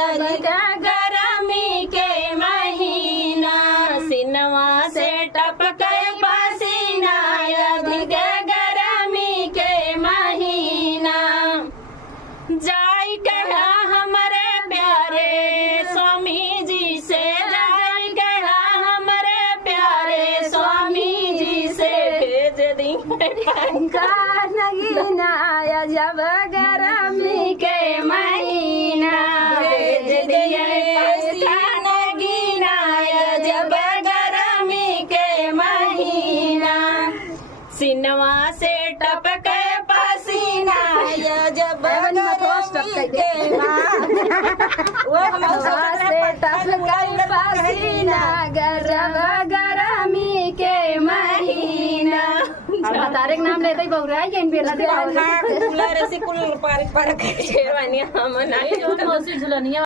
गर्मी के महीना सिनवा से टपके पसीना अधिक गर्मी के महीना जाई कहा हमारे प्यारे स्वामी जी से जाई कहा हमारे प्यारे स्वामी जी से भेज दी नगीना जब गर्मी के महीना भेज दिए नगीना जब गर्मी के महीना सिनवा से टपके पसीना जब गर्मी के महीना तारेक नाम लेते ही बहु रहा है इन बेला कुल पार पार के हम ना झुलनिया